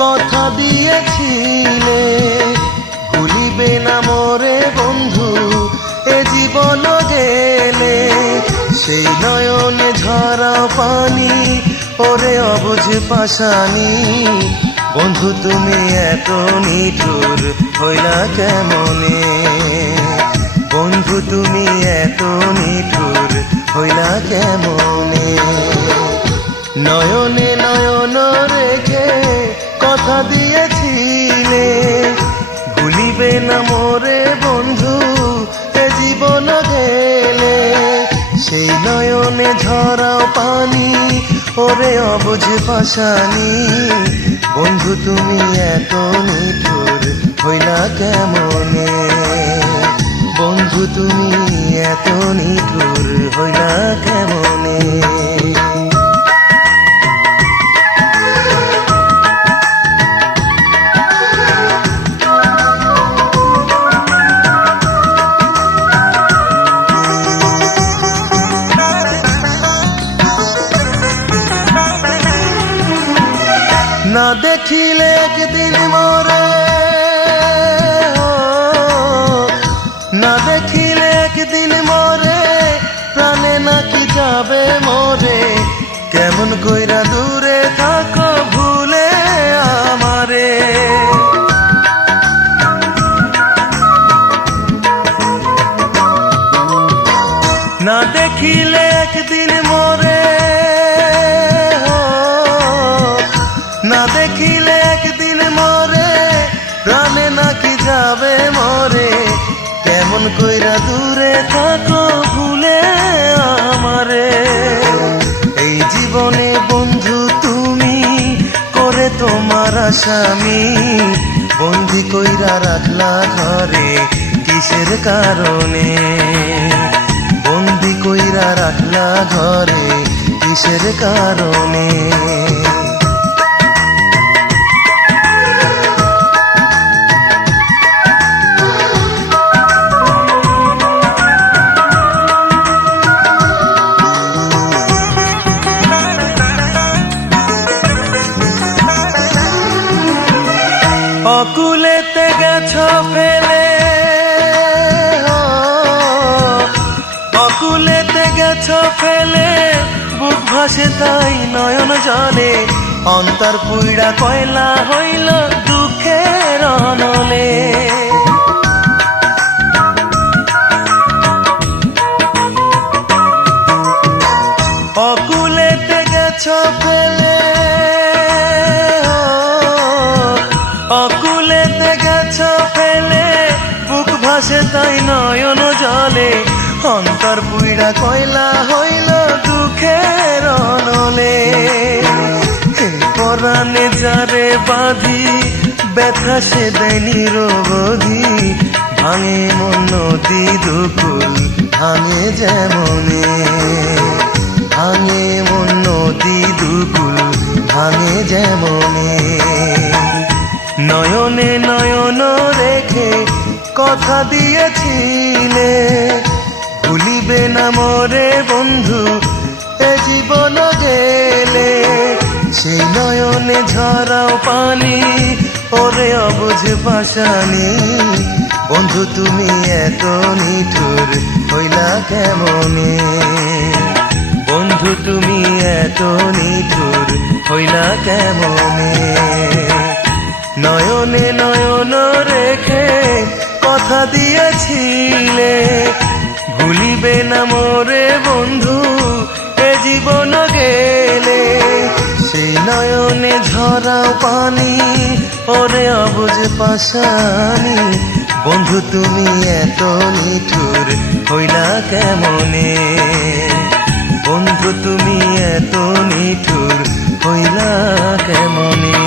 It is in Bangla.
কথা দিয়েছিলে ভুলিবে না মোরে বন্ধু এ জীবন গেলে। সেই নয়নে ঝরা পানি ওরে অবুঝ পাশানি, বন্ধু তুমি এত নিঠুর হইলা কেমনে, বন্ধু তুমি এত নিঠুর হইলা কেমনে। নয়নে নয়ন রেখে কথা দিয়েছিলে ভুলিবে না মোরে বন্ধু এ জীবন গেলে। সেই নয়নে ঝরাও পানি ওরে অবুঝ পাশানি, বন্ধু তুমি এত নিঠুর হইলা কেমনে, বন্ধু তুমি এত নিঠুর হইলা কেমনে। না দেখিলে একদিন মোরে, না দেখিলে একদিন মোরে প্রাণে নাকি যাবে মোরে। কেমন কইরা দূরে থাকো ভুলে আমারে, না দেখিলে একদিন মোরে, না দেখিলে একদিন মোরে প্রাণে নাকি যাবে মোরে। কেমন কইরা দূরে থাকো ভুলে আমারে। এই জীবনে বন্ধু তুমি করে তোমার আসামি, বন্দি কইরা রাখলা ঘরে কিসের কারণে, বন্দি কইরা রাখলা ঘরে কিসের কারণে। অকুলেতে গেছো ফেলে, অকুলেতে গেছো ফেলে বুক ভাসে তাই নয়ন জলে। অন্তর পুইড়া কয়লা হইল দুঃখের অনলে, অকুলেতে গেছো ফেলে, অকুলেতে গেছো ফেলে বুক ভাসে তাই নয়ন জলে। অন্তর পুইড়া কয়লা হইল দুঃখের অনলে। পরাণে যারে বাঁধি ব্যথা সে দেয় নিরবধি, ভাঙে মন নদী দুকুল ভাঙে যেমনে, ভাঙে মন নদী দুকুল ভাঙে যেমনে। নয়নে নয়ন রেখে কথা দিয়েছিলে ভুলিবে না মোরে বন্ধু এ জীবন গেলে। সেই নয়নে ঝরাও পানি ওরে অবুঝ পাশানি, বন্ধু তুমি এত নিঠুর হইলা কেমনে, বন্ধু তুমি এত নিঠুর হইলা কেমনে। নয়নে নয়ন রেখে কথা দিয়েছিলে ভুলিবে না মোরে বন্ধু এ জীবন গেলে। সেই নয়নে ঝরাও পানি ওরে অবুঝ পাশানি, বন্ধু তুমি এত নিঠুর হইলা কেমনে, বন্ধু তুমি এত নিঠুর হইলা কেমনে।